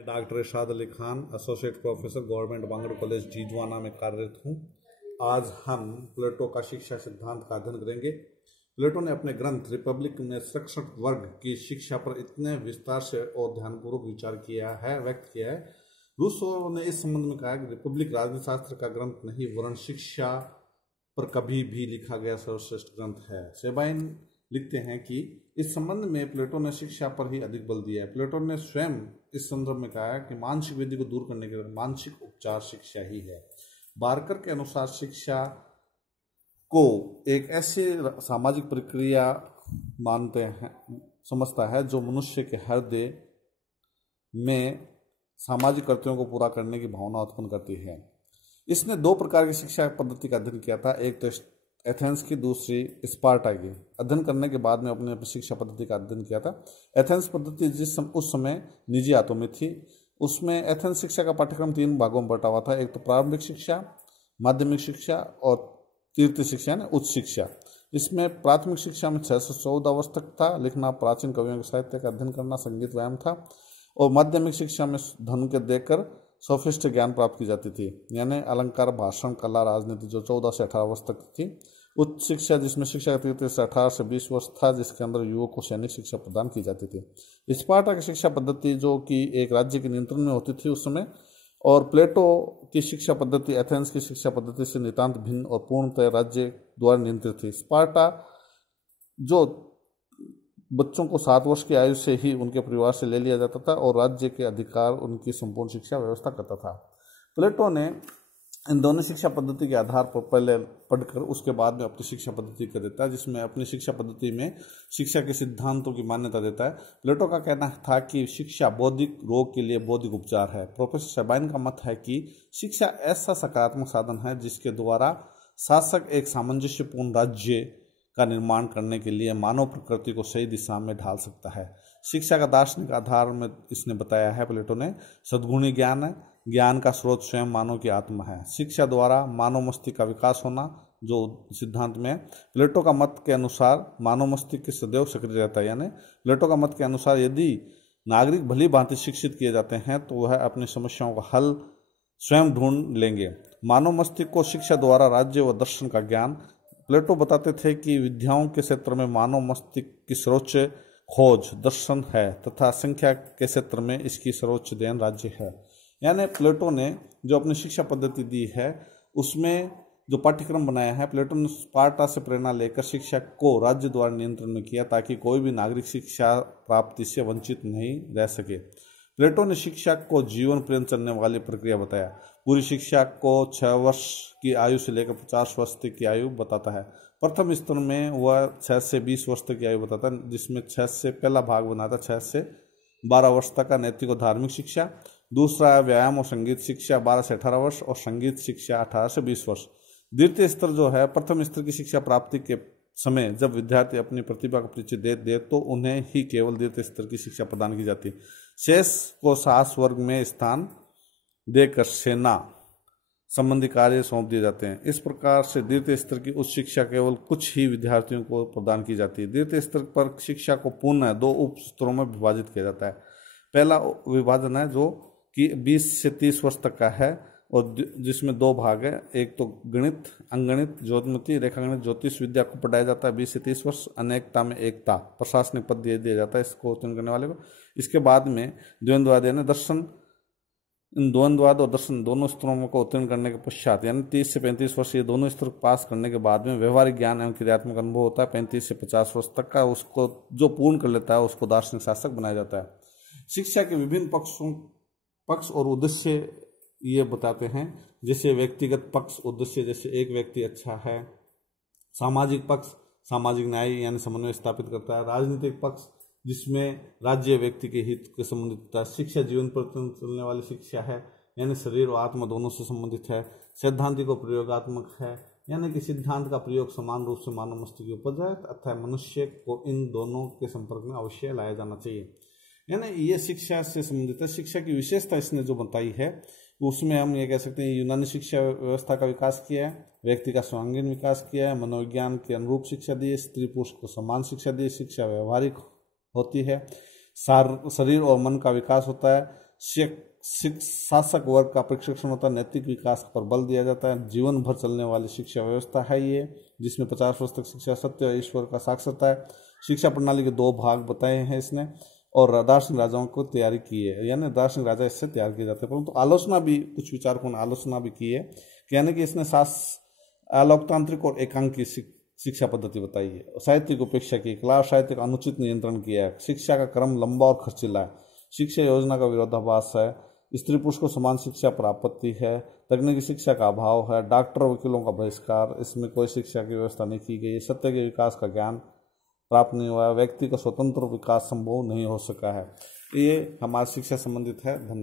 Doctor Irshad Ali Khan, associate professor, government Bangar college Jijwana में कार्यरत हूँ। आज हम प्लेटो का शिक्षा सिद्धांत का अध्ययन करेंगे। प्लेटो ने अपने ग्रंथ रिपब्लिक में शिक्षक वर्ग की शिक्षा पर इतने विस्तार से और ध्यानपूर्वक विचार व्यक्त किया है। रूसो ने इस संबंध में कहा कि रिपब्लिक राजनीति शास्त्र का ग्रंथ नहीं वरन शिक्षा पर कभी भी लिखा गया सर्वश्रेष्ठ ग्रंथ है। सेबाइन लिखते हैं कि इस संबंध में प्लेटो ने शिक्षा पर ही अधिक बल दिया है। प्लेटो ने स्वयं इस संदर्भ में कहा है कि मानसिक विधि को दूर करने के लिए मानसिक उपचार शिक्षा ही है। बारकर के अनुसार शिक्षा को एक ऐसी सामाजिक प्रक्रिया समझता है जो मनुष्य के हृदय में सामाजिक कर्तव्यों को पूरा करने की भावना उत्पन्न करती है। इसने दो प्रकार की शिक्षा पद्धति का अध्ययन किया था, एक तो एथेंस की, दूसरी स्पार्टा की। अध्ययन करने के बाद में अपने शिक्षा पद्धति का अध्ययन किया था। एथेंस पद्धति उस समय निजी हाथों में थी। उसमें एथेंस शिक्षा का पाठ्यक्रम 3 भागों में बटा हुआ था। एक तो प्रारंभिक शिक्षा, माध्यमिक शिक्षा और तृतीय शिक्षा यानी उच्च शिक्षा। इसमें प्राथमिक शिक्षा में 6 से 14 वर्ष तक था। लिखना, प्राचीन कवियों के साहित्य का अध्ययन करना, संगीत, व्यायाम था। और माध्यमिक शिक्षा में धन के देकर सोफिस्ट ज्ञान प्राप्त की जाती थी, यानी अलंकार, भाषण, कला, राजनीति, जो 14 से 18 वर्ष तक थी। उच्च शिक्षा जिसमें शिक्षा का तृतीय से 18 से 20 वर्ष था, जिसके अंदर युवक को सैनिक शिक्षा प्रदान की जाती थी। स्पार्टा की शिक्षा पद्धति जो कि एक राज्य के नियंत्रण में होती थी उस समय, और प्लेटो की शिक्षा पद्धति एथेंस की शिक्षा पद्धति से नितांत भिन्न और पूर्णतः राज्य द्वारा नियंत्रित थी। स्पार्टा जो बच्चों को 7 वर्ष की आयु से ही उनके परिवार से ले लिया जाता था और राज्य के अधिकार उनकी संपूर्ण शिक्षा व्यवस्था करता था। प्लेटो ने इन दोनों शिक्षा पद्धति के आधार पर पहले पढ़कर उसके बाद में अपनी शिक्षा पद्धति कर देता है, जिसमें अपनी शिक्षा पद्धति में शिक्षा के सिद्धांतों की मान्यता देता है। प्लेटो का कहना था कि शिक्षा बौद्धिक रोग के लिए बौद्धिक उपचार है। प्रोफेसर सेबाइन का मत है कि शिक्षा ऐसा सकारात्मक साधन है जिसके द्वारा शासक एक सामंजस्यपूर्ण राज्य का निर्माण करने के लिए मानव प्रकृति को सही दिशा में ढाल सकता है। शिक्षा का दार्शनिक आधार में इसने बताया है प्लेटो ने सद्गुणी ज्ञान है। ज्ञान का स्रोत स्वयं मानव की आत्मा है। शिक्षा द्वारा मानव मस्तिष्क का विकास होना, जो सिद्धांत में प्लेटो का मत के अनुसार मानव मस्तिष्क सदैव सक्रिय रहता है। यानी प्लेटो का मत के अनुसार यदि नागरिक भली भांति शिक्षित किए जाते हैं तो वह अपनी समस्याओं का हल स्वयं ढूंढ लेंगे। मानव मस्तिष्क को शिक्षा द्वारा राज्य व दर्शन का ज्ञान। प्लेटो बताते थे कि विद्याओं के क्षेत्र में मानव मस्तिष्क की सर्वोच्च खोज दर्शन है तथा संख्या के क्षेत्र में इसकी सर्वोच्च देन राज्य है। यानी प्लेटो ने जो अपनी शिक्षा पद्धति दी है उसमें जो पाठ्यक्रम बनाया है, प्लेटो ने स्पार्टा से प्रेरणा लेकर शिक्षा को राज्य द्वारा नियंत्रण में किया ताकि कोई भी नागरिक शिक्षा प्राप्ति से वंचित नहीं रह सके। प्लेटो ने शिक्षा को जीवन पर्यंत चलने वाली प्रक्रिया बताया। पूरी शिक्षा को 6 वर्ष की आयु से लेकर 50 वर्ष तक की आयु बताता है। प्रथम स्तर में वह 6 से 20 वर्ष तक की आयु बताता है, जिसमें 6 से पहला भाग बनाता 6 से 12 वर्ष तक का नैतिक और धार्मिक शिक्षा। दूसरा व्यायाम और संगीत शिक्षा 12 से 18 वर्ष और संगीत शिक्षा 18 से 20 वर्ष। द्वितीय स्तर जो है, प्रथम स्तर की शिक्षा प्राप्ति के समय जब विद्यार्थी अपनी प्रतिभा का परिचय दे तो उन्हें ही केवल द्वितीय स्तर की शिक्षा प्रदान की जाती। शेष को साहस वर्ग में स्थान देकर सेना संबंधी कार्य सौंप दिए जाते हैं। इस प्रकार से द्वितीय स्तर की उच्च शिक्षा केवल कुछ ही विद्यार्थियों को प्रदान की जाती है। द्वितीय स्तर पर शिक्षा को पुनः 2 उप स्तरों में विभाजित किया जाता है। पहला विभाजन है जो कि 20 से 30 वर्ष तक का है और जिसमें 2 भाग है। एक तो गणित, अंगणित, ज्योतिर्मति, रेखागणित, ज्योतिष विद्या को पढ़ाया जाता है 20 से 30 वर्ष। अनेकता में एकता, प्रशासनिक पद दिया जाता है इसको उत्तीर्ण करने वाले को। इसके बाद में द्वंद्वाद यानी दर्शन, इन द्वंद्वाद और दर्शन दोनों स्तरों को उत्तीर्ण करने के पश्चात यानी 30 से 35 वर्ष ये दोनों स्तर पास करने के बाद में व्यवहारिक ज्ञान एवं क्रियात्मक अनुभव होता है 35 से 50 वर्ष तक का। उसको जो पूर्ण कर लेता है उसको दार्शनिक शासक बनाया जाता है। शिक्षा के विभिन्न पक्ष और उद्देश्य ये बताते हैं, जैसे व्यक्तिगत पक्ष उद्देश्य, जैसे एक व्यक्ति अच्छा है। सामाजिक पक्ष सामाजिक न्याय यानी समन्वय स्थापित करता है। राजनीतिक पक्ष जिसमें राज्य व्यक्ति के हित के संबंधित होता है। शिक्षा जीवन पर चलने वाली शिक्षा है, यानी शरीर और आत्मा दोनों से संबंधित है। सैद्धांतिक और प्रयोगात्मक है, यानी कि सिद्धांत का प्रयोग समान रूप से मानव मस्तिष्क की उपज है अतः मनुष्य को इन दोनों के संपर्क में अवश्य लाया जाना चाहिए। यानी ये शिक्षा से संबंधित है। शिक्षा की विशेषता इसने जो बताई है उसमें हम ये कह सकते हैं यूनानी शिक्षा व्यवस्था का विकास किया है, व्यक्ति का सर्वांगीण विकास किया है, मनोविज्ञान के अनुरूप शिक्षा दी है, स्त्री पुरुष को समान शिक्षा दी है, शिक्षा व्यवहारिक होती है, शरीर और मन का विकास होता है, शासक वर्ग का प्रशिक्षण होता है, नैतिक विकास पर बल दिया जाता है, जीवन भर चलने वाली शिक्षा व्यवस्था है ये, जिसमें 50 वर्ष तक शिक्षा, सत्य और ईश्वर का साक्षरता है। शिक्षा प्रणाली के 2 भाग बताए हैं इसने, और दार्शनिक राजाओं को तैयारी की है, यानी दार्शनिक राजा इससे तैयार किए जाते हैं। परंतु आलोचना भी, कुछ विचारकों ने आलोचना भी की है, यानी कि इसने लोकतांत्रिक और एकांकी शिक्षा पद्धति बताई है, साहित्य की उपेक्षा की, कला साहित्य का अनुचित नियंत्रण किया है, शिक्षा का क्रम लंबा और खर्चीला है, शिक्षा योजना का विरोधाभास है, स्त्री पुरुष को समान शिक्षा पर आपत्ति है, तकनीकी शिक्षा का अभाव है, डॉक्टर वकीलों का बहिष्कार, इसमें कोई शिक्षा की व्यवस्था नहीं की गई, सत्य के विकास का ज्ञान प्राप्त नहीं हुआ है, व्यक्ति का स्वतंत्र विकास संभव नहीं हो सका है। ये हमारी शिक्षा संबंधित है। धन्यवाद।